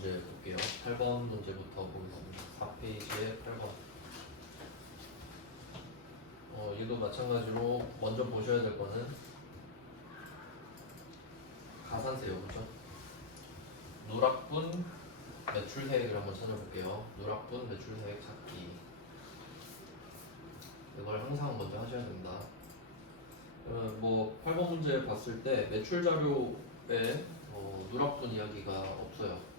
문제 볼게요. 8번 문제부터 보겠습니다. 4페이지에 8번. 얘도 마찬가지로 먼저 보셔야 될 거는 가산세요, 그죠? 누락분 매출세액을 한번 찾아볼게요. 누락분 매출세액 찾기. 이걸 항상 먼저 하셔야 된다. 뭐 8번 문제 봤을 때 매출 자료에 누락분 이야기가 없어요.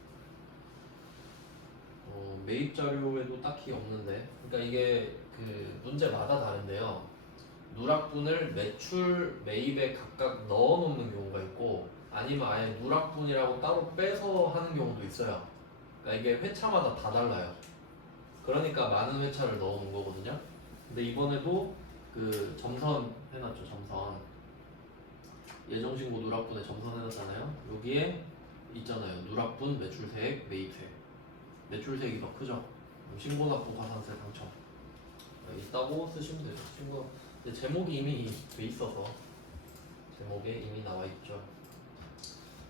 매입 자료에도 딱히 없는데, 그러니까 이게 그 문제마다 다른데요. 누락분을 매출, 매입에 각각 넣어 놓는 경우가 있고, 아니면 아예 누락분이라고 따로 빼서 하는 경우도 있어요. 그러니까 이게 회차마다 다 달라요. 그러니까 많은 회차를 넣어 놓은 거거든요. 근데 이번에도 그 점선 해놨죠. 점선 예정신고 누락분에 점선 해놨잖아요. 여기에 있잖아요. 누락분, 매출세액, 매입세액. 매출세액이 더 크죠. 신고납부 가산세 당첨 있다고 쓰시면 되죠. 신고. 근데 제목이 이미 돼 있어서 제목에 이미 나와 있죠.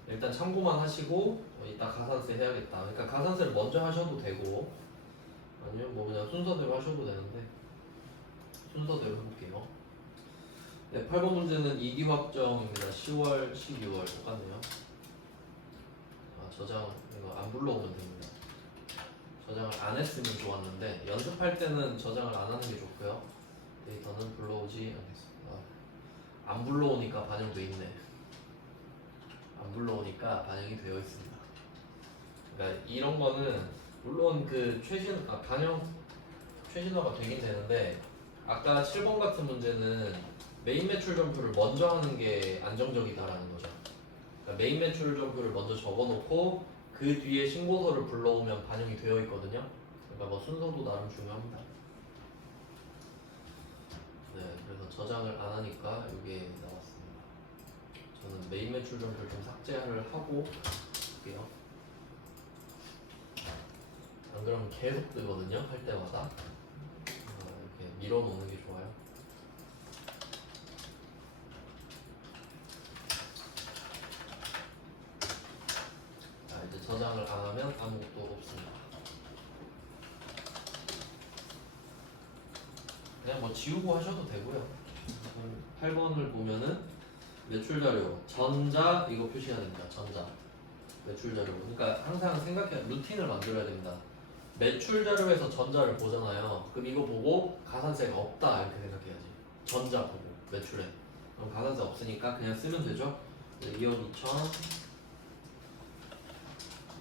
일단 참고만 하시고 이따 가산세 해야겠다. 그러니까 가산세를 먼저 하셔도 되고 아니면 뭐 그냥 순서대로 하셔도 되는데 순서대로 해볼게요. 네, 8번 문제는 이기 확정입니다. 10월, 12월 똑같네요. 저장 이거 안 불러오면 됩니다. 저장을 안 했으면 좋았는데 연습할 때는 저장을 안 하는 게 좋고요. 데이터는 불러오지 않겠습니다. 안 불러오니까 반영돼 있네. 안 불러오니까 반영이 되어 있습니다. 그러니까 이런 거는 물론 그 최신화가 되긴 되는데 아까 7번 같은 문제는 메인 매출 점표를 먼저 하는 게 안정적이다라는 거죠. 그러니까 메인 매출 점표를 먼저 적어놓고 그 뒤에 신고서를 불러오면 반영이 되어 있거든요. 그러니까 뭐 순서도 나름 중요합니다. 네, 그래서 저장을 안 하니까 이게 나왔습니다. 저는 메인 매출 점표를 좀 삭제를 하고 볼게요. 안 그러면 계속 뜨거든요. 할 때마다 이렇게 밀어놓는 게 좋아요. 자, 이제 저장을 안 하면 아무것도 없습니다. 그냥 뭐 지우고 하셔도 되고요. 8번을 보면은 매출 자료 전자 이거 표시해야 됩니다. 전자 매출 자료. 그러니까 항상 생각해 루틴을 만들어야 됩니다. 매출 자료에서 전자를 보잖아요. 그럼 이거 보고 가산세가 없다 이렇게 생각해야지. 전자 보고 매출에. 그럼 가산세 없으니까 그냥 쓰면 되죠. 2억 2천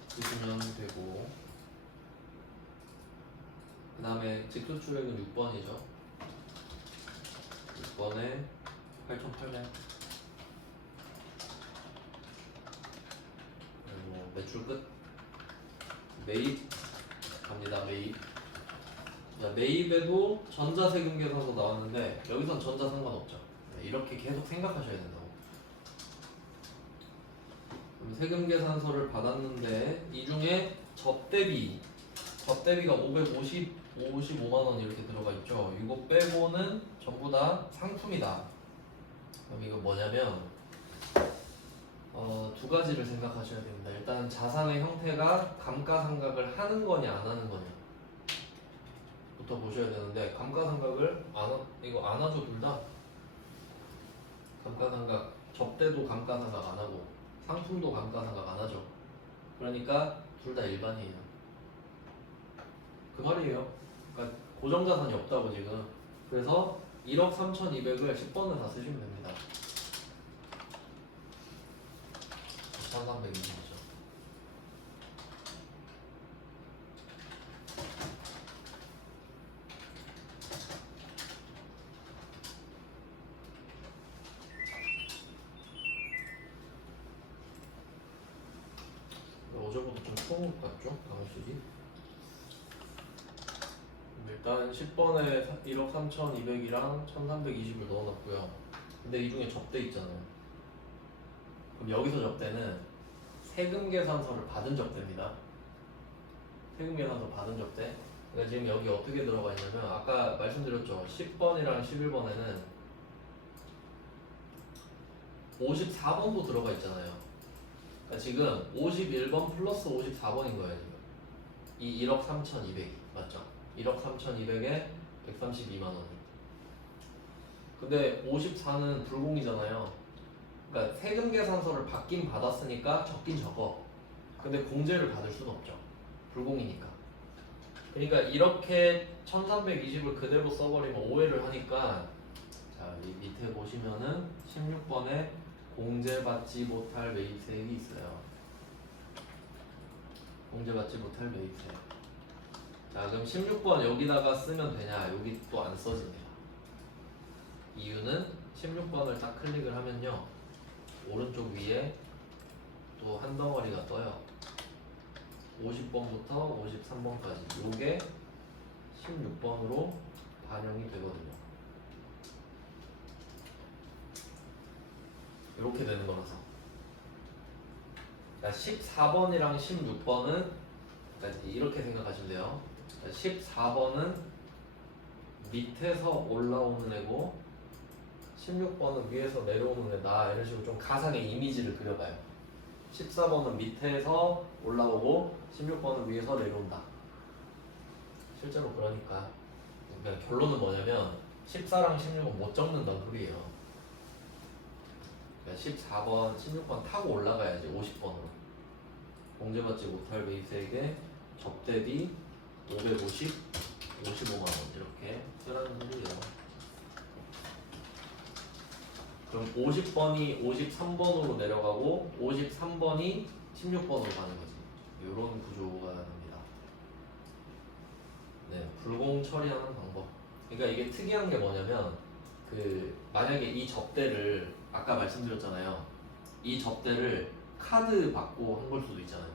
쓰시면 되고 그 다음에 직수출액은 6번이죠. 6번에 8,800 그리고 매출 끝. 매입 갑니다. 매입. 자, 매입에도 전자세금계산서 나왔는데 여기선 전자 상관없죠. 이렇게 계속 생각하셔야 된다고. 그럼 세금계산서를 받았는데 이 중에 접대비가 55만 원 이렇게 들어가 있죠. 이거 빼고는 전부 다 상품이다. 그럼 이거 뭐냐면 두 가지를 생각하셔야 됩니다. 일단 자산의 형태가 감가상각을 하는 거냐 안 하는 거냐 부터 보셔야 되는데 감가상각을 이거 안 하죠. 둘 다 감가상각 접대도 감가상각 안 하고 상품도 감가상각 안 하죠. 그러니까 둘 다 일반이에요. 그 말이에요. 그러니까 고정자산이 없다고 지금. 그래서 1억 3,200을 10번을 다 쓰시면 됩니다. 1,320이죠. 어제보다 좀 추운 것 같죠? 강수지? 일단 10번에 1억 3,200이랑 1,320을 넣어놨고요. 근데 이 중에 접대 있잖아요. 그럼 여기서 접대는 세금계산서를 받은 접대입니다. 세금계산서 받은 접대. 그러니까 지금 여기 어떻게 들어가 있냐면 아까 말씀드렸죠. 10번이랑 11번에는 54번도 들어가 있잖아요. 그러니까 지금 51번 플러스 54번인 거예요 지금. 이 1억 3,200이 맞죠? 1억 3,200에 132만 원이. 근데 54는 불공이잖아요. 그러니까 세금 계산서를 받긴 받았으니까 적긴 적어. 근데 공제를 받을 수는 없죠. 불공이니까. 그러니까 이렇게 1320을 그대로 써버리면 오해를 하니까 자, 이 밑에 보시면은 16번에 공제받지 못할 매입세액이 있어요. 공제받지 못할 매입세액. 자, 그럼 16번 여기다가 쓰면 되냐? 여기 또 안 써지네요. 이유는 16번을 딱 클릭을 하면요. 오른쪽 위에 또 한 덩어리가 떠요. 50번부터 53번까지. 요게 16번으로 반영이 되거든요. 이렇게 되는 거라서. 그러니까 14번이랑 16번은 그러니까 이렇게 생각하시면 돼요. 14번은 밑에서 올라오는 애고 16번은 위에서 내려오는 애다. 이런 식으로 좀 가상의 이미지를 그려봐요. 14번은 밑에서 올라오고 16번은 위에서 내려온다. 실제로 그러니까 결론은 뭐냐면 14랑 16은 못 적는다는 소리예요. 그러니까 14번, 16번 타고 올라가야지 50번으로. 공제받지 못할 매입세액의 접대비 550, 55만원 이렇게 쓰라는 소리예요. 그럼 50번이 53번으로 내려가고 53번이 16번으로 가는 거지. 이런 구조가 됩니다. 네, 불공 처리하는 방법. 그러니까 이게 특이한 게 뭐냐면 만약에 이 접대를 아까 말씀드렸잖아요. 이 접대를 카드 받고 한 걸 수도 있잖아요.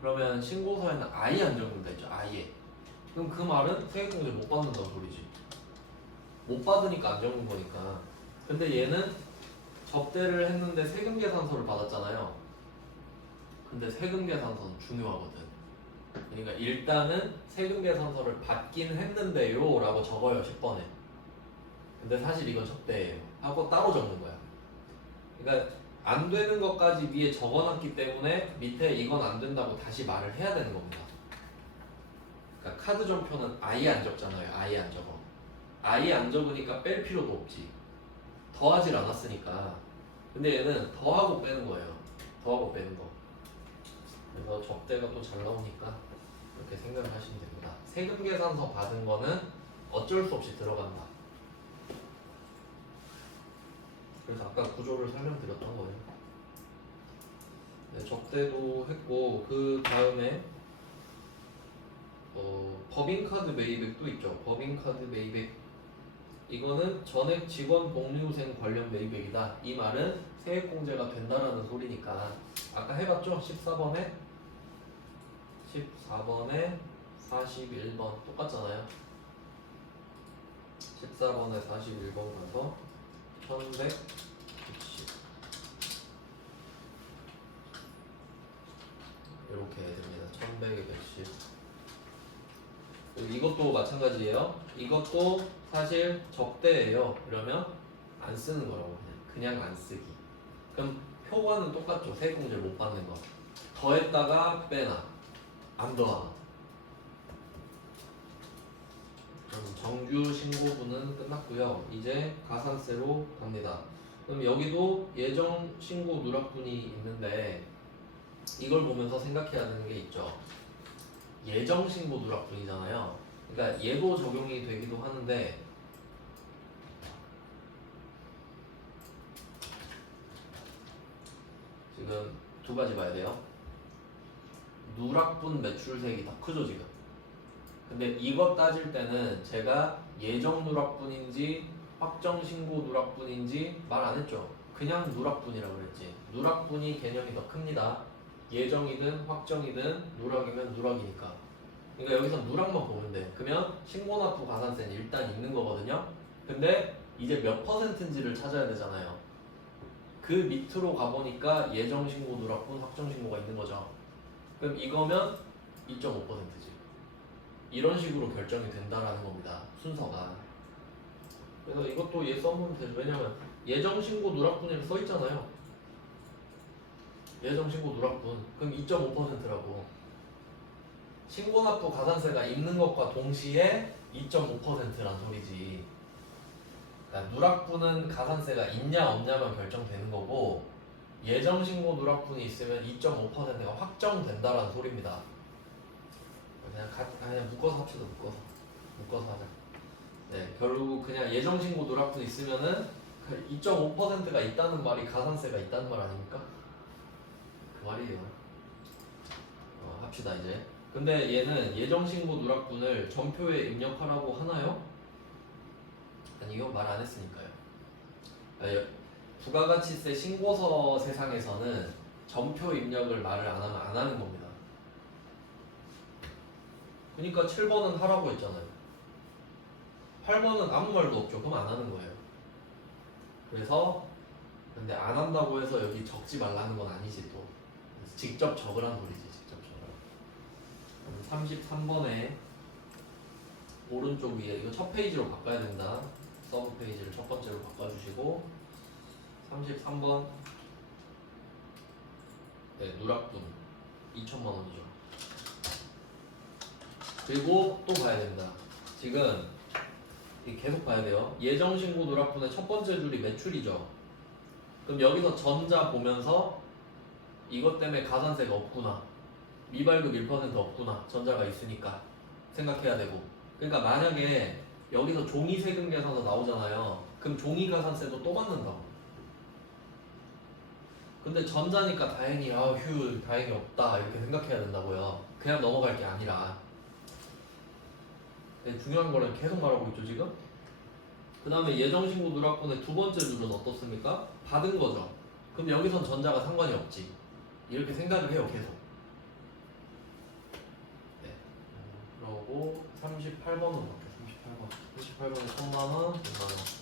그러면 신고서에는 아예 안 적는다 했죠. 아예. 그럼 그 말은 세액공제 못 받는다는 소리지. 못 받으니까 안 적는 거니까. 근데 얘는 접대를 했는데 세금 계산서를 받았잖아요. 근데 세금 계산서는 중요하거든. 그러니까 일단은 세금 계산서를 받긴 했는데요 라고 적어요 10번에. 근데 사실 이건 접대예요 하고 따로 적는 거야. 그러니까 안 되는 것까지 위에 적어놨기 때문에 밑에 이건 안 된다고 다시 말을 해야 되는 겁니다. 그러니까 카드 점표는 아예 안 적잖아요. 아예 안 적어. 아예 안 적으니까 뺄 필요도 없지. 더하질 않았으니까. 근데 얘는 더하고 빼는 거예요. 더하고 빼는 거. 그래서 접대가 또 잘 나오니까 이렇게 생각을 하시면 됩니다. 세금 계산서 받은 거는 어쩔 수 없이 들어간다. 그래서 아까 구조를 설명드렸던 거예요. 네, 접대도 했고 그 다음에 법인카드 매입액도 있죠. 법인카드 매입액. 이거는 전액 직원 복리후생 관련 매입액이다. 이 말은 세액공제가 된다라는 소리니까 아까 해봤죠? 14번에 41번 똑같잖아요. 14번에 41번 가서 1160 이렇게 됩니다. 1100에 110. 이것도 마찬가지예요. 이것도 사실 접대예요. 그러면 안 쓰는 거라고 그냥 안 쓰기. 그럼 표과는 똑같죠. 세액공제 못 받는 거. 더했다가 빼나 안 더하나. 그럼 정규 신고분은 끝났고요. 이제 가산세로 갑니다. 그럼 여기도 예정 신고 누락분이 있는데 이걸 보면서 생각해야 되는 게 있죠. 예정 신고 누락분이잖아요. 그러니까 얘도 적용이 되기도 하는데 지금 두 가지 봐야 돼요. 누락분 매출세액이 더 크죠 지금. 근데 이거 따질 때는 제가 예정 누락분인지 확정 신고 누락분인지 말 안 했죠. 그냥 누락분이라고 그랬지. 누락분이 개념이 더 큽니다. 예정이든 확정이든 누락이면 누락이니까. 그러니까 여기서 누락만 보면 돼. 그러면 신고납부 가산세는 일단 있는 거거든요. 근데 이제 몇 퍼센트인지를 찾아야 되잖아요. 그 밑으로 가보니까 예정 신고 누락분, 확정 신고가 있는 거죠. 그럼 이거면 2.5%지. 이런 식으로 결정이 된다라는 겁니다. 순서가. 그래서 이것도 얘 써보면 되죠. 왜냐면 예정 신고 누락분이라고 써 있잖아요. 예정신고 누락분. 그럼 2.5%라고. 신고납부 가산세가 있는 것과 동시에 2.5%란 소리지. 그러니까 누락분은 가산세가 있냐 없냐만 결정되는 거고, 예정신고 누락분이 있으면 2.5%가 확정된다라는 소리입니다. 그냥 묶어서 합시다. 묶어서 하자. 네, 결국 그냥 예정신고 누락분 있으면은 2.5%가 있다는 말이 가산세가 있다는 말 아닙니까? 그 말이에요. 합시다 이제. 근데 얘는 예정신고 누락분을 전표에 입력하라고 하나요? 아니요, 말 안 했으니까요. 부가가치세 신고서 세상에서는 전표 입력을 말을 안 하면 안 하는 겁니다. 그러니까 7번은 하라고 했잖아요. 8번은 아무 말도 없죠. 그럼 안 하는 거예요. 그래서 근데 안 한다고 해서 여기 적지 말라는 건 아니지 또. 직접 적으란 소리지. 직접 적으라. 33번에 오른쪽 위에 이거 첫 페이지로 바꿔야 된다. 서브 페이지를 첫 번째로 바꿔주시고 33번 네, 누락분 2천만 원이죠. 그리고 또 봐야 됩니다. 지금 계속 봐야 돼요. 예정신고 누락분의 첫 번째 줄이 매출이죠. 그럼 여기서 전자 보면서 이것 때문에 가산세가 없구나, 미발급 1% 없구나, 전자가 있으니까 생각해야 되고. 그러니까 만약에 여기서 종이 세금 계산서 나오잖아요. 그럼 종이 가산세도 또 받는다고. 근데 전자니까 다행히 휴 다행히 없다 이렇게 생각해야 된다고요. 그냥 넘어갈 게 아니라. 중요한 거는 계속 말하고 있죠 지금. 그 다음에 예정신고 누락분의 두 번째 줄은 어떻습니까? 받은 거죠. 그럼 여기선 전자가 상관이 없지 이렇게 생각을 해요 계속. 네. 그러고 38번은 어때? 38번에 1000만원 100만원.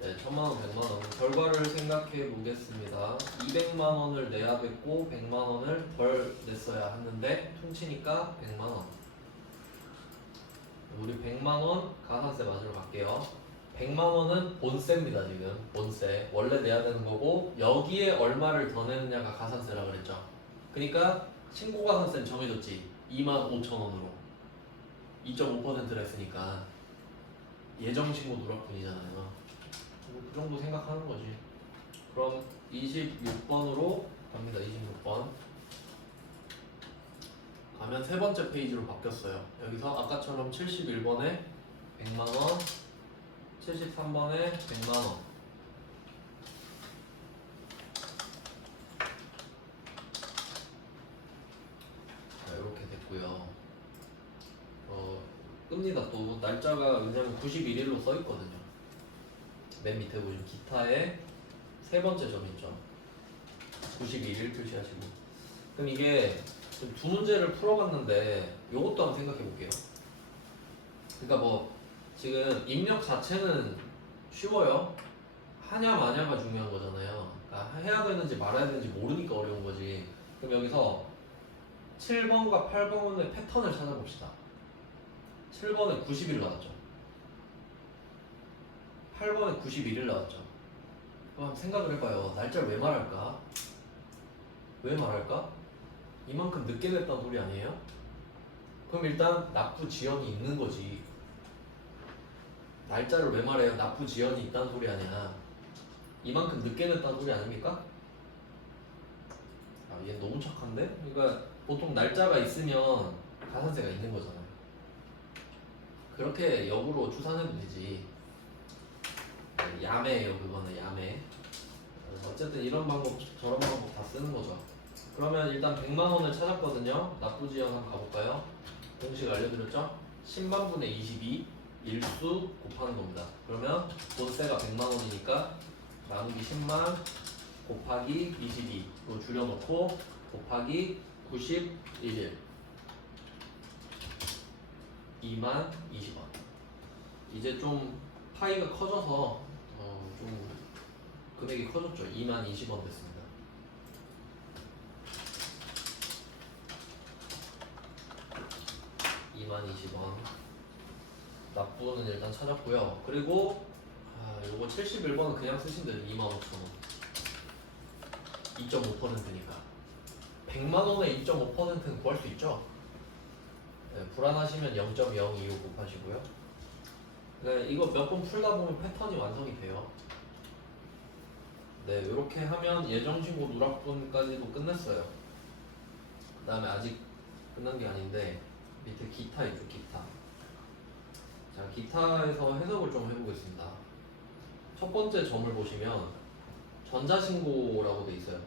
네, 1000만원 100만원 결과를 생각해 보겠습니다. 200만원을 내야 됐고 100만원을 덜 냈어야 하는데 퉁치니까 100만원. 우리 100만원 가산세 맞으러 갈게요. 100만원은 본세입니다. 지금 본세 원래 내야 되는 거고, 여기에 얼마를 더 내느냐가 가산세라 그랬죠. 그러니까 신고가산세는 정해졌지. 25,000원으로 2.5%를 했으니까 예정신고 누락분이잖아요. 그 정도 생각하는 거지. 그럼 26번으로 갑니다. 26번 가면 세 번째 페이지로 바뀌었어요. 여기서 아까처럼 71번에 100만원, 73번에 100만원. 자, 이렇게 됐고요. 끕니다. 또 날짜가 왜냐면 91일로 써 있거든요. 맨 밑에 보시면 기타에 세 번째 점 있죠. 91일 표시하시고. 그럼 이게 지금 두 문제를 풀어봤는데 요것도 한번 생각해 볼게요. 그러니까 뭐 지금 입력 자체는 쉬워요. 하냐 마냐가 중요한 거잖아요. 그러니까 해야 되는지 말아야 되는지 모르니까 어려운 거지. 그럼 여기서 7번과 8번의 패턴을 찾아봅시다. 7번에 90일 나왔죠. 8번에 91일 나왔죠. 그럼 생각을 해봐요. 날짜를 왜 말할까? 왜 말할까? 이만큼 늦게 냈다는 소리 아니에요? 그럼 일단 납부 지연이 있는 거지. 날짜를 왜 말해요? 납부 지연이 있다는 소리 아니야. 이만큼 늦게 냈다는 소리 아닙니까? 얘 너무 착한데? 그러니까 보통 날짜가 있으면 가산세가 있는 거잖아요. 그렇게 역으로 추산해도 되지. 야매예요, 그거는 야매. 어쨌든 이런 방법, 저런 방법 다 쓰는 거죠. 그러면 일단 100만원을 찾았거든요. 납부 지연 한번 가볼까요? 공식 알려드렸죠? 10만분의 22 일수 곱하는 겁니다. 그러면 본세가 100만원이니까 나누기 10만 곱하기 22로 줄여놓고 곱하기 91일 2만 20원. 이제 좀 파이가 커져서 좀 금액이 커졌죠. 2만 20원 됐습니다. 2만 20원. 납부는 일단 찾았고요. 그리고 요거 71번은 그냥 쓰시면 돼요. 25,000원. 2.5%니까 100만원에 2.5%는 구할 수 있죠. 네, 불안하시면 0.025 곱하시고요. 네, 이거 몇 번 풀다 보면 패턴이 완성이 돼요. 네, 이렇게 하면 예정신고 누락분까지도 끝냈어요. 그 다음에 아직 끝난 게 아닌데 밑에 기타 있죠, 기타. 자, 기타에서 해석을 좀 해보겠습니다. 첫 번째 점을 보시면 전자신고라고 돼 있어요.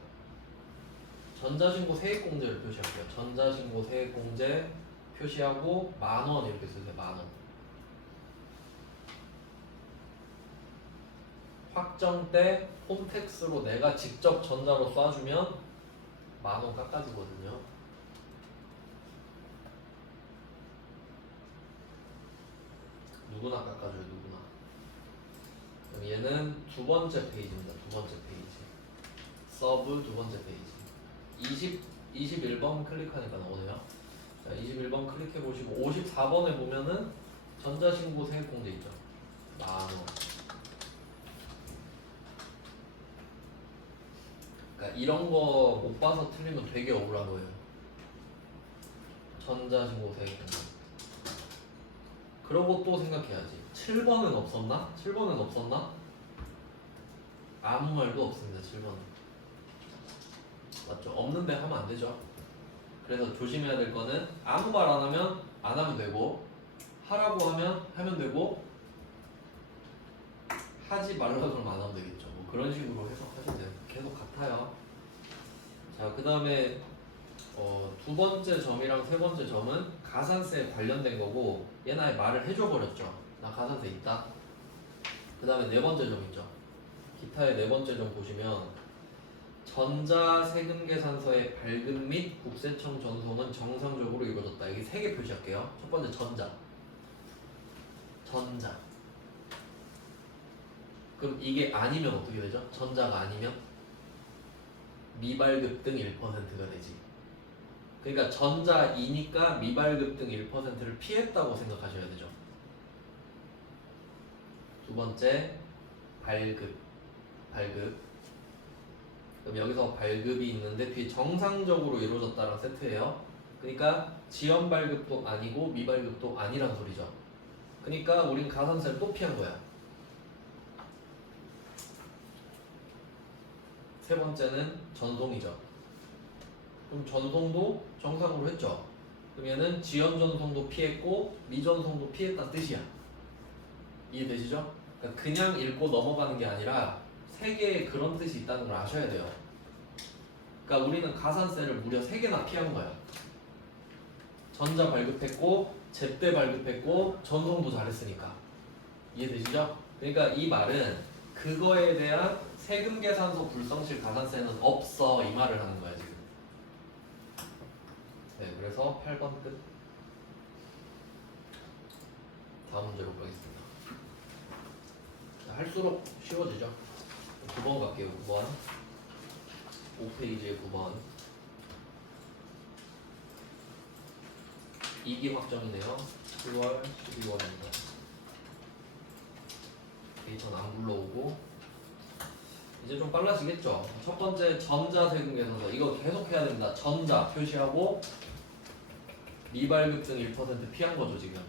전자신고 세액공제를 표시할게요. 전자신고 세액공제 표시하고 10,000원 이렇게 쓰세요. 10,000원. 확정 때 홈택스로 내가 직접 전자로 쏴주면 10,000원 깎아주거든요. 누구나 깎아줘요. 누구나. 그럼 얘는 두 번째 페이지입니다. 두 번째 페이지. 서브 두 번째 페이지. 21번 클릭하니까 나오네요. 자, 21번 클릭해 보시고 54번에 보면은 전자신고 세액공제 있죠. 10,000원. 그러니까 이런 거 못 봐서 틀리면 되게 억울한 거예요. 전자신고 세액공제. 그러고 또 생각해야지. 7번은 없었나? 7번은 없었나? 아무 말도 없습니다. 7번은. 맞죠? 없는데 하면 안 되죠. 그래서 조심해야 될 거는 아무 말 안 하면 안 하면 되고, 하라고 하면 되고, 하지 말라고 그러면 안 하면 되겠죠. 뭐 그런 식으로 해석하시면 돼요. 계속 같아요. 자, 그 다음에 두 번째 점이랑 세 번째 점은 가산세에 관련된 거고, 얘는 아예 말을 해줘 버렸죠. 나 가산세 있다. 그 다음에 네 번째 점 있죠. 기타의 네 번째 점 보시면 전자세금계산서의 발급 및 국세청 전송은 정상적으로 이루어졌다. 여기 세 개 표시할게요. 첫 번째 전자. 그럼 이게 아니면 어떻게 되죠? 전자가 아니면 미발급 등 1%가 되지. 그러니까 전자이니까 미발급 등 1%를 피했다고 생각하셔야 되죠. 두 번째 발급. 그럼 여기서 발급이 있는데 뒤에 정상적으로 이루어졌다랑 세트예요. 그러니까 지연 발급도 아니고 미발급도 아니란 소리죠. 그러니까 우린 가산세를 또 피한 거야. 세 번째는 전송이죠. 그럼 전송도 정상으로 했죠. 그럼 얘는 지연 전송도 피했고 미전송도 피했다는 뜻이야. 이해되시죠? 그러니까 그냥 읽고 넘어가는 게 아니라 세 개의 그런 뜻이 있다는 걸 아셔야 돼요. 그러니까 우리는 가산세를 무려 3개나 피한 거야. 전자 발급했고 제때 발급했고 전송도 잘했으니까. 이해되시죠? 그러니까 이 말은 그거에 대한 세금계산서 불성실 가산세는 없어, 이 말을 하는 거야 지금. 네, 그래서 8번 끝. 다음 문제로 가겠습니다. 자, 할수록 쉬워지죠. 9번 갈게요. 9번 5페이지에 9번 2기 확정이네요. 10월 12월입니다. 데이터는 안 굴러오고 이제 좀 빨라지겠죠. 첫 번째 전자세금계산서, 이거 계속 해야 된다. 전자 표시하고 미발급 등 1% 피한 거죠 지금.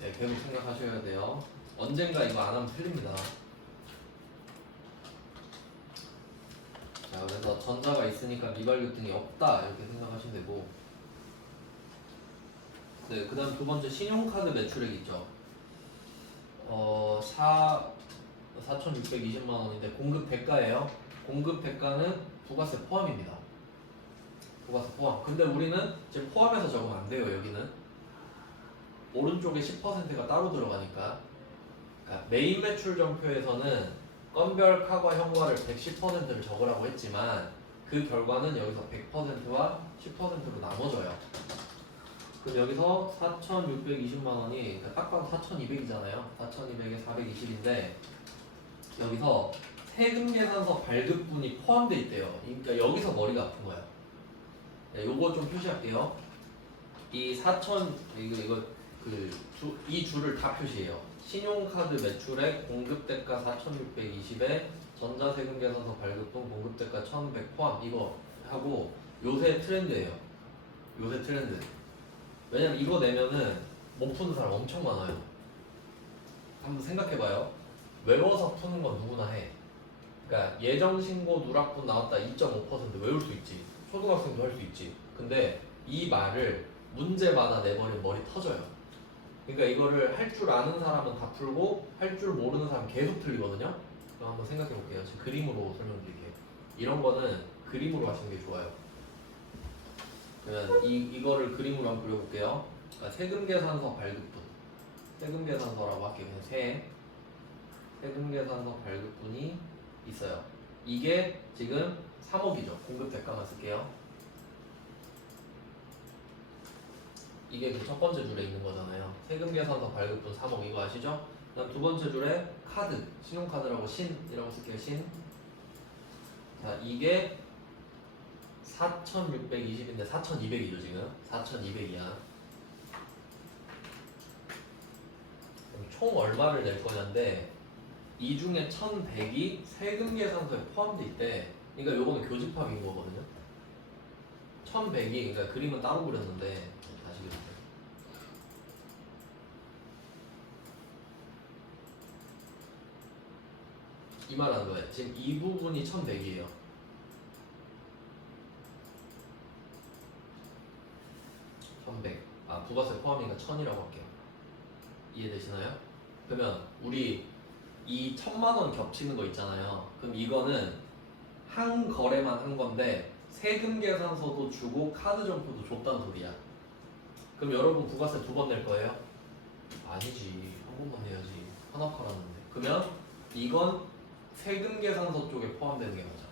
네, 계속 생각하셔야 돼요. 언젠가 이거 안 하면 틀립니다. 자, 그래서 전자가 있으니까 미발급 등이 없다 이렇게 생각하시면 되고, 네, 그 다음 두 번째 신용카드 매출액 있죠. 4,620만 원인데 공급 대가예요. 공급 대가는 부가세 포함입니다. 부가세 포함. 근데 우리는 지금 포함해서 적으면 안 돼요. 여기는 오른쪽에 10%가 따로 들어가니까. 그러니까 메인 매출 전표에서는 건별 카과 현과를 110%를 적으라고 했지만 그 결과는 여기서 100%와 10%로 나눠져요. 그럼 여기서 4,620만 원이 딱 봐도 4,200이잖아요. 4,200에 420인데 여기서 세금계산서 발급분이 포함되어 있대요. 그러니까 여기서 머리가 아픈 거야. 네, 요거 좀 표시할게요. 이 4,000 이거 이 줄을 다 표시해요. 신용카드 매출액 공급대가 4,620에 전자세금 계산서 발급분 공급대가 1,100 포함 이거 하고 요새 트렌드예요. 요새 트렌드. 왜냐면 이거 내면은 못 푸는 사람 엄청 많아요. 한번 생각해봐요. 외워서 푸는 건 누구나 해. 그러니까 예정신고 누락분 나왔다 2.5% 외울 수 있지. 초등학생도 할 수 있지. 근데 이 말을 문제마다 내버리면 머리 터져요. 그러니까 이거를 할 줄 아는 사람은 다 풀고 할 줄 모르는 사람은 계속 틀리거든요. 그럼 한번 생각해 볼게요. 지금 그림으로 설명드릴게요. 이런 거는 그림으로 하시는 게 좋아요. 그러면 이거를 그림으로 한번 그려볼게요. 그러니까 세금계산서 발급분, 세금계산서라고 할게요. 그냥 세금계산서 발급분이 있어요. 이게 지금 3억이죠. 공급대가만 쓸게요. 이게 그 첫 번째 줄에 있는 거잖아요. 세금계산서 발급분 3억 이거 아시죠? 그다음 두 번째 줄에 카드, 신용카드라고 신이라고 쓸게요. 신. 자, 이게 4,620인데 4,200이죠 지금. 4,200이야. 총 얼마를 낼 거냐인데 이 중에 1,100이 세금계산서에 포함돼 있대. 그러니까 요거는 교집합인 거거든요. 1,100이 그러니까 그림은 따로 그렸는데 다시 그릴게요. 이 말하는 거예요. 지금 이 부분이 1,100이에요. 부가세 포함이니까 1,000이라고 할게요. 이해되시나요? 그러면 우리 이 1,000만 원 겹치는 거 있잖아요. 그럼 이거는 한 거래만 한 건데 세금 계산서도 주고 카드 점포도 줬다는 소리야. 그럼 여러분 부가세 2번 낼 거예요? 아니지. 한 번만 내야지. 하나 팔았는데. 그러면 이건 세금 계산서 쪽에 포함되는 게 맞아.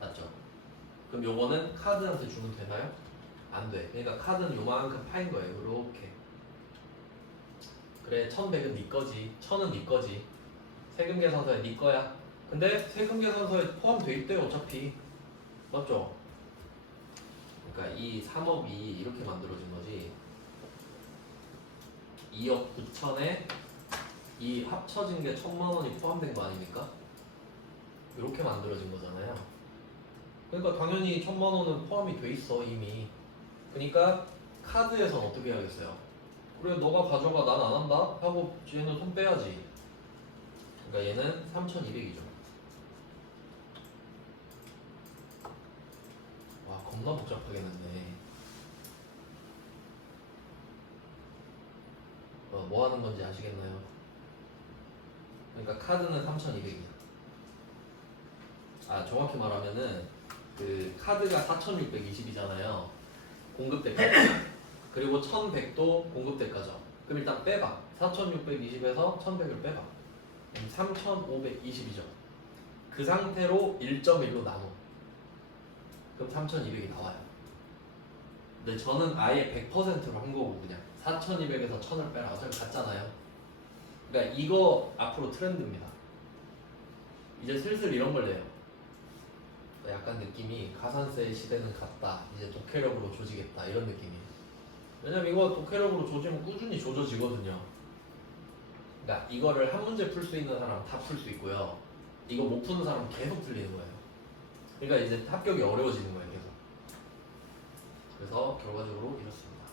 맞죠? 그럼 요거는 카드한테 주면 되나요? 안 돼. 그러니까 카드는 요만큼 파인 거예요. 이렇게. 그래 1,100은 네 거지. 1,000은 네 거지. 세금 계산서에 네 거야. 근데 세금 계산서에 포함돼 있대요 어차피. 맞죠? 그러니까 이 3억이 이렇게 만들어진 거지. 2억 9천에 이 합쳐진 게 1,000만 원이 포함된 거 아닙니까? 이렇게 만들어진 거잖아요. 그러니까 당연히 1,000만 원은 포함이 돼 있어 이미. 그러니까 카드에선 어떻게 해야겠어요? 그래 너가 가져가 난 안 한다 하고 얘는 손 빼야지. 그러니까 얘는 3,200이죠. 와 겁나 복잡하게 냈네. 뭐 하는 건지 아시겠나요? 그러니까 카드는 3,200이야. 아 정확히 말하면은 그 카드가 4,620이잖아요. 공급대가. 그리고 1,100도 공급대가죠. 그럼 일단 빼봐. 4,620에서 1,100을 빼봐. 3,520이죠. 그 상태로 1.1로 나눠. 그럼 3,200이 나와요. 근데 저는 아예 100%로 한 거고 그냥 4,200에서 1,000을 빼라. 어차피 같잖아요. 그러니까 이거 앞으로 트렌드입니다. 이제 슬슬 이런 걸 내요. 약간 느낌이 가산세 시대는 갔다. 이제 독해력으로 조지겠다. 이런 느낌이에요. 왜냐면 이거 독해력으로 조지면 꾸준히 조져지거든요. 그러니까 이거를 한 문제 풀 수 있는 사람은 다 풀 수 있고요. 이거 못 푸는 사람은 계속 틀리는 거예요. 그러니까 이제 합격이 어려워지는 거예요, 계속. 그래서 결과적으로 이렇습니다.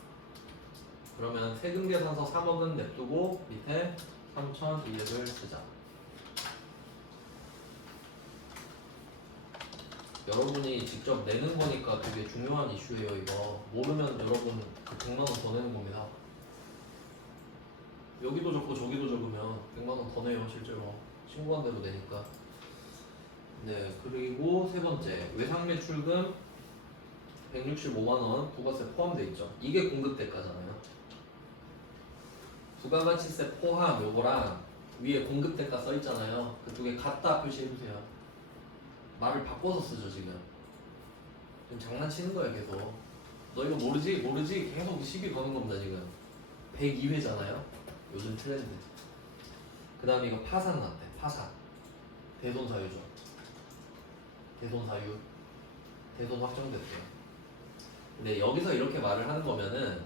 그러면 세금계산서 3억은 냅두고 밑에 3,200을 쓰자. 여러분이 직접 내는 거니까 되게 중요한 이슈예요, 이거. 모르면 여러분 그 100만 원 더 내는 겁니다. 여기도 적고 저기도 적으면 100만 원 더 내요, 실제로. 신고한 대로 내니까. 네, 그리고 세 번째, 외상매출금 165만 원 부가세 포함되어 있죠. 이게 공급대가잖아요. 부가가치세 포함 요거랑 위에 공급대가 써 있잖아요. 그 두 개 같다 표시해주세요. 말을 바꿔서 쓰죠 지금. 장난치는 거야 계속. 너 이거 모르지? 모르지? 계속 시비 거는 겁니다 지금. 102회잖아요. 요즘 트렌드. 그 다음에 이거 파산 났대. 파산. 대손사유죠. 대손사유. 대손 확정됐대요. 근데 여기서 이렇게 말을 하는 거면은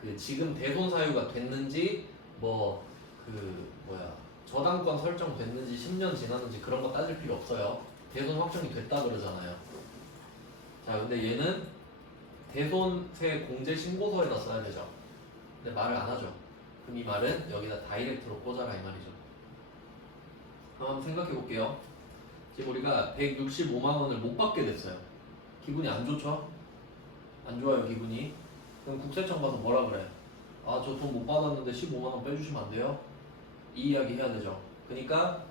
그 지금 대손 사유가 됐는지 뭐 그 뭐야 저당권 설정됐는지 10년 지났는지 그런 거 따질 필요 없어요. 대손 확정이 됐다 그러잖아요. 자 근데 얘는 대손세 공제 신고서에다 써야 되죠. 근데 말을 안 하죠. 그럼 이 말은 여기다 다이렉트로 꽂아라 이 말이죠. 한번 생각해 볼게요. 지금 우리가 165만 원을 못 받게 됐어요. 기분이 안 좋죠? 안 좋아요 기분이. 그럼 국세청 가서 뭐라 그래? 아 저 돈 못 받았는데 15만 원 빼주시면 안 돼요? 이 이야기 해야 되죠. 그러니까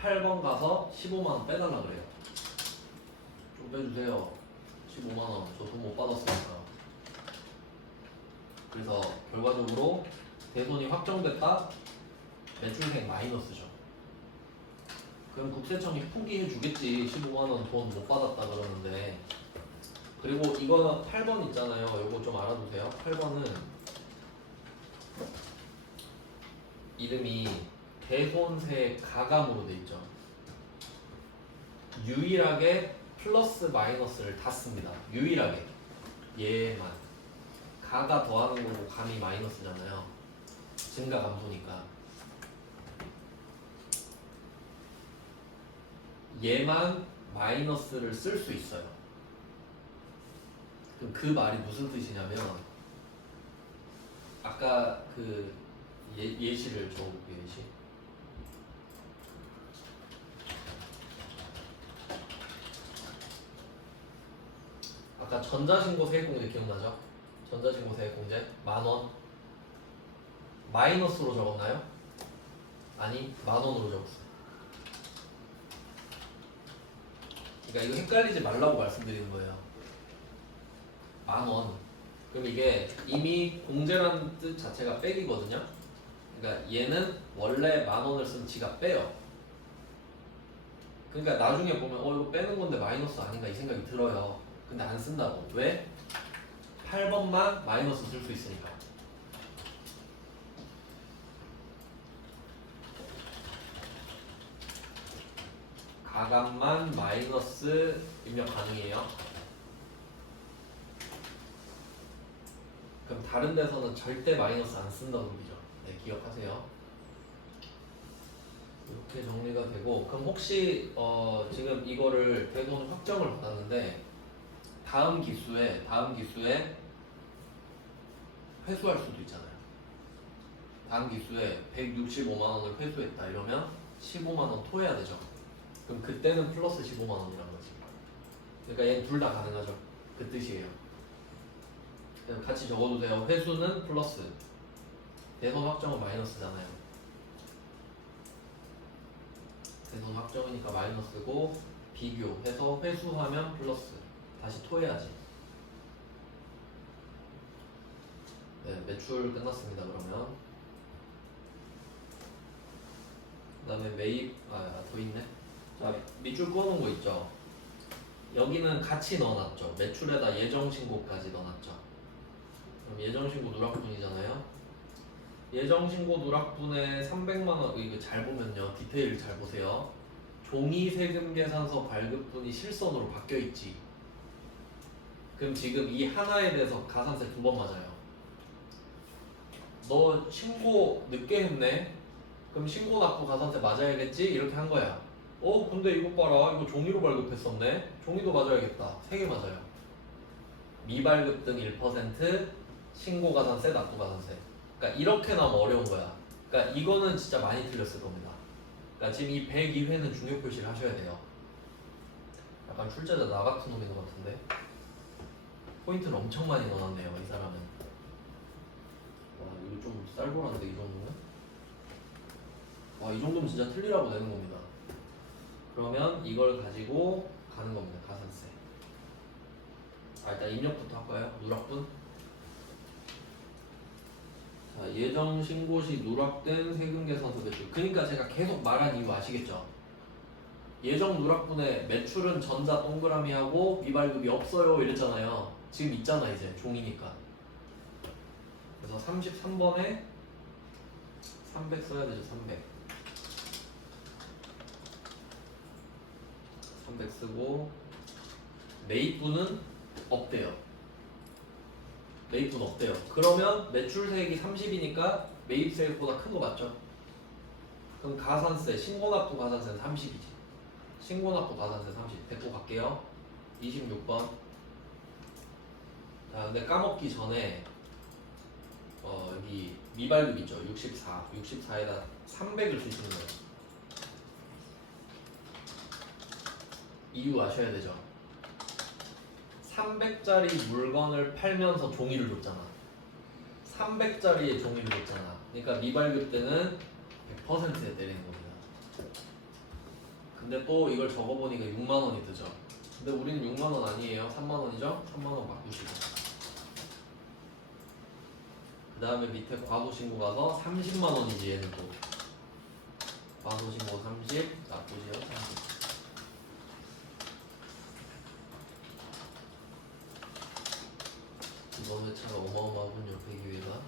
8번 가서 15만 원 빼달라 그래요. 좀 빼주세요. 15만 원 저 돈 못 받았으니까. 그래서 결과적으로 대손이 확정됐다. 매출액 마이너스죠. 그럼 국세청이 포기해 주겠지. 15만 원 돈 못 받았다 그러는데. 그리고 이거 8번 있잖아요. 이거 좀 알아두세요. 8번은 이름이 대손세 가감으로 돼 있죠. 유일하게 플러스 마이너스를 다 씁니다. 유일하게 얘만 가가 더하는 거고 감이 마이너스잖아요. 증가 감소니까 얘만 마이너스를 쓸 수 있어요. 그럼 그 말이 무슨 뜻이냐면 아까 그 예시를 줘볼게요. 예시. 아까 전자신고 세액공제 기억나죠? 전자신고 세액공제 10,000원 마이너스로 적었나요? 아니 10,000원으로 적었어요. 그러니까 이거 헷갈리지 말라고 말씀드리는 거예요. 10,000원. 그럼 이게 이미 공제라는 뜻 자체가 빼기거든요. 그러니까 얘는 원래 10,000원을 쓴 지가 빼요. 그러니까 나중에 보면 이거 빼는 건데 마이너스 아닌가 이 생각이 들어요. 근데 안 쓴다고. 왜? 8번만 마이너스 쓸 수 있으니까. 가감만 마이너스 입력 가능해요. 그럼 다른 데서는 절대 마이너스 안 쓴다는 얘기죠. 네, 기억하세요. 이렇게 정리가 되고, 그럼 혹시 지금 이거를 대손 확정을 받았는데 다음 기수에 회수할 수도 있잖아요. 다음 기수에 165만 원을 회수했다 이러면 15만 원 토해야 되죠. 그럼 그때는 플러스 15만 원이란 거지. 그러니까 얘는 둘 다 가능하죠. 그 뜻이에요. 그럼 같이 적어도 돼요. 회수는 플러스, 대손 확정은 마이너스잖아요. 대손 확정이니까 마이너스고 비교해서 회수하면 플러스. 다시 토해야지. 네, 매출 끝났습니다. 그러면 그 다음에 매입 더 있네. 자, 밑줄 그어놓은 거 있죠. 여기는 같이 넣어놨죠. 매출에다 예정신고까지 넣어놨죠. 그럼 예정신고 누락분이잖아요. 예정신고 누락분에 300만원 이거 잘 보면요. 디테일 잘 보세요. 종이세금계산서 발급분이 실선으로 바뀌어있지. 그럼 지금 이 하나에 대해서 가산세 2번 맞아요. 너 신고 늦게 했네. 그럼 신고 납부 가산세 맞아야겠지? 이렇게 한 거야. 근데 이거 봐라. 이거 종이로 발급했었네. 종이도 맞아야겠다. 3개 맞아요. 미발급 등 1%, 신고 가산세, 납부 가산세. 그러니까 이렇게 나오면 어려운 거야. 그러니까 이거는 진짜 많이 틀렸을 겁니다. 그러니까 지금 이 102회는 중요 표시를 하셔야 돼요. 약간 출제자 나 같은 놈인 것 같은데. 포인트를 엄청 많이 넣어놨네요. 이 사람은. 와 이거 좀 쌀벌한데 이 정도면? 이 정도면 진짜 틀리라고 되는 겁니다. 그러면 이걸 가지고 가는 겁니다. 가산세. 일단 입력부터 할까요? 누락분. 자, 예정 신고 시 누락된 세금계산서 대출. 그러니까 제가 계속 말한 이유 아시겠죠? 예정 누락분에 매출은 전자 동그라미하고 미발급이 없어요 이랬잖아요. 지금 있잖아 이제 종이니까. 그래서 33번에 300 써야 되죠. 300 쓰고 매입분은 없대요. 매입분 없대요. 그러면 매출세액이 30이니까 매입세액보다 큰 거 맞죠? 그럼 가산세, 신고납부 가산세는 30이지. 신고납부 가산세 30. 데리고 갈게요. 26번. 자, 근데 까먹기 전에 여기 미발급 있죠? 64. 64에다 300을 쓰시는 거예요. 이유 아셔야 되죠? 300짜리 물건을 팔면서 종이를 줬잖아. 300짜리의 종이를 줬잖아. 그러니까 미발급 때는 100%에 때리는 겁니다. 근데 또 이걸 적어보니까 6만원이 뜨죠. 근데 우리는 6만원 아니에요. 3만원이죠? 3만원 바꾸시고. 그 다음에 밑에 과소신고 가서 30만원이지 얘는 또. 과소신고 30, 납부지역 30. 이번 회차가 어마어마하군요. 배기회가.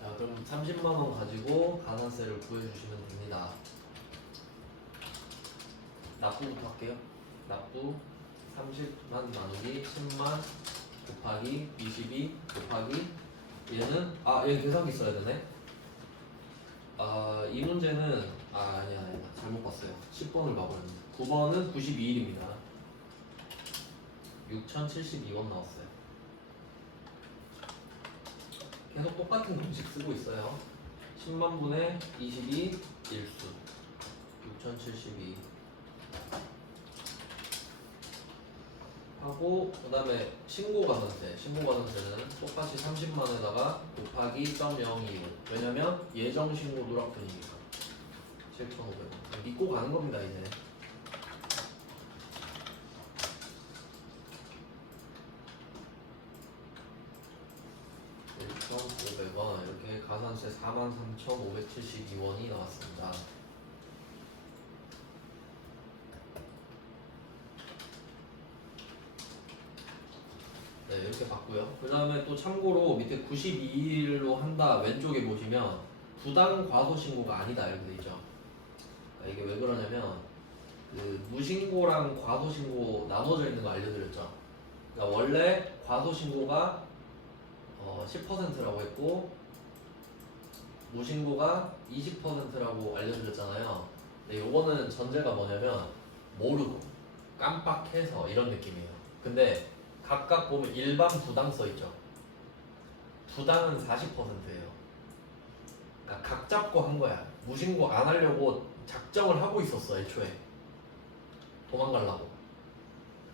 자, 그럼 30만원 가지고 가산세를 구해주시면 됩니다. 납부부터 할게요. 납부 30만 나누기 10만 곱하기 22 곱하기 얘는 여기 계산기 써야 되네. 이 문제는 아니야 잘못 봤어요. 10번을 봐버렸네. 9번은 92일입니다. 6072원 나왔어요. 계속 똑같은 공식 쓰고 있어요. 10만 분의 22 일수 6072 하고 그 다음에 신고가산세. 신고가산세는 똑같이 30만에다가 곱하기 0.025. 왜냐면 예정신고 누락분이니까 7,500원. 믿고 가는 겁니다 이제. 이렇게 가산세 43,572원이 나왔습니다. 네, 이렇게 봤고요. 그 다음에 또 참고로 밑에 92일로 한다 왼쪽에 보시면 부당 과소신고가 아니다 이렇게 돼 있죠. 이게 왜 그러냐면 그 무신고랑 과소신고 나눠져 있는 거 알려드렸죠. 그러니까 원래 과소신고가 10%라고 했고 무신고가 20%라고 알려드렸잖아요. 근데 요거는 전제가 뭐냐면 모르고 깜빡해서 이런 느낌이에요. 근데 각각 보면 일반 부당 써있죠. 부당은 40%예요. 그러니까 각 잡고 한 거야. 무신고 안 하려고 작정을 하고 있었어 애초에. 도망가려고.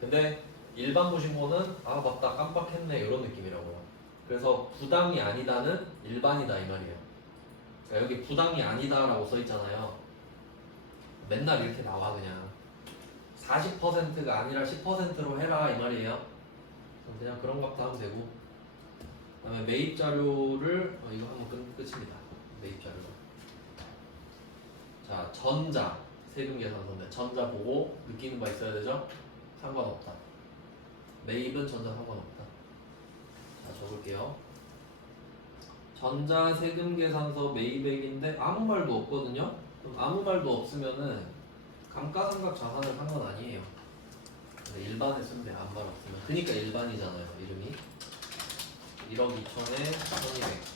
근데 일반 무신고는 맞다 깜빡했네 이런 느낌이라고요. 그래서 부당이 아니다는 일반이다 이 말이에요. 그러니까 여기 부당이 아니다라고 써있잖아요. 맨날 이렇게 나와 그냥 40%가 아니라 10%로 해라 이 말이에요. 그냥 그런 것도 하면 되고. 그 다음에 매입 자료를 이거 하면 끝입니다. 매입 자료. 자, 전자 세금 계산서인데 전자 보고 느끼는 바 있어야 되죠? 상관없다. 매입은 전자 상관없다. 자, 적을게요. 전자 세금 계산서 매입액인데 아무 말도 없거든요. 그럼 아무 말도 없으면은 감가상각 자산을 한 건 아니에요. 일반에 쓰면 돼. 아무 말 없으면. 그니까 일반이잖아요. 이름이 1억 2천에 1200.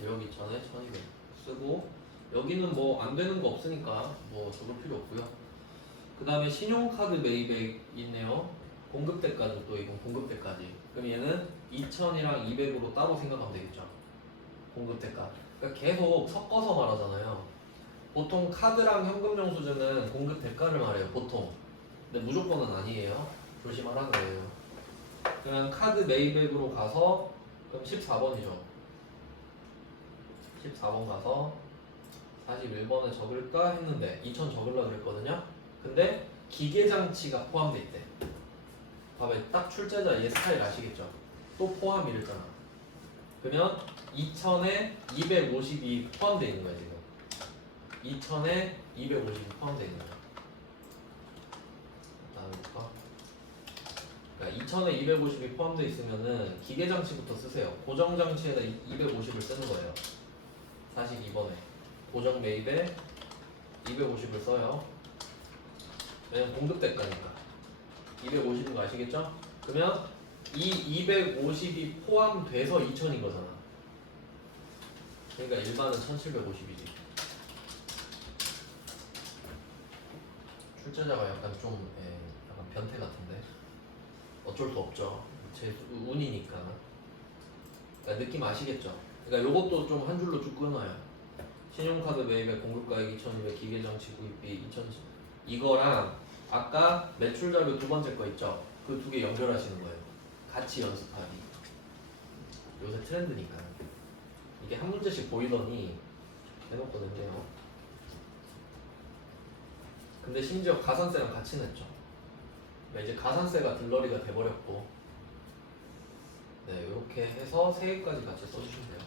1억 2천에 1200 쓰고 여기는 뭐 안 되는 거 없으니까 뭐 적을 필요 없고요. 그 다음에 신용카드 매입액 있네요. 공급 때까지 또 이건 공급 때까지. 그럼 얘는 2천이랑 200으로 따로 생각하면 되겠죠. 공급 때까. 그러니까 계속 섞어서 말하잖아요. 보통 카드랑 현금 영수증은 공급 대가를 말해요. 보통. 근데 무조건은 아니에요. 조심하라는 거예요. 그냥 카드 매입액으로 가서 그럼 14번이죠. 14번 가서 41번에 적을까 했는데 2천 적으려고 그랬거든요. 근데 기계장치가 포함돼 있대. 봐봐요. 딱 출제자 얘 스타일 아시겠죠? 또 포함 이랬잖아. 그러면 2천에 252 포함돼 있는 거야 지금. 2천에 250이 포함되어 있는 거야. 다음부터. 그러니까 2천에 250이 포함되어 있으면은 기계장치부터 쓰세요. 고정장치에다 250을 쓰는 거예요. 42번에 고정 매입에 250을 써요. 왜냐면 공급 대가니까. 250인 거 아시겠죠? 그러면 이 250이 포함돼서 2000인 거잖아. 그러니까 일반은 1750이지. 출제자가 약간 좀 약간 변태 같은데 어쩔 수 없죠. 제 운이니까. 그러니까 느낌 아시겠죠? 그러니까 요것도 좀 한 줄로 쭉 끊어요. 신용카드 매입액 공급가액 2200 기계장치 구입비 2010 이거랑 아까 매출 자료 두 번째 거 있죠? 그 두 개 연결하시는 거예요. 같이 연습하기. 요새 트렌드니까. 이게 한 문제씩 보이더니 해놓거든요. 근데 심지어 가산세랑 같이 냈죠. 그러니까 이제 가산세가 들러리가 돼버렸고, 네, 이렇게 해서 세액까지 같이 써주시면 돼요.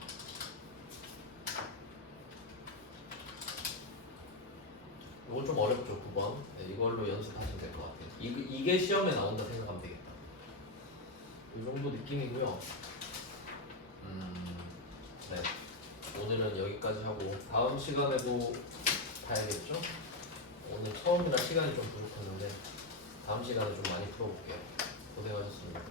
이거 좀 어렵죠, 9번. 네, 이걸로 연습하시면 될 것 같아요. 이게 시험에 나온다 생각하면 되겠다. 이 정도 느낌이고요. 네, 오늘은 여기까지 하고 다음 시간에도 봐야겠죠? 오늘 처음이라 시간이 좀 부족했는데 다음 시간에 좀 많이 풀어볼게요. 고생하셨습니다.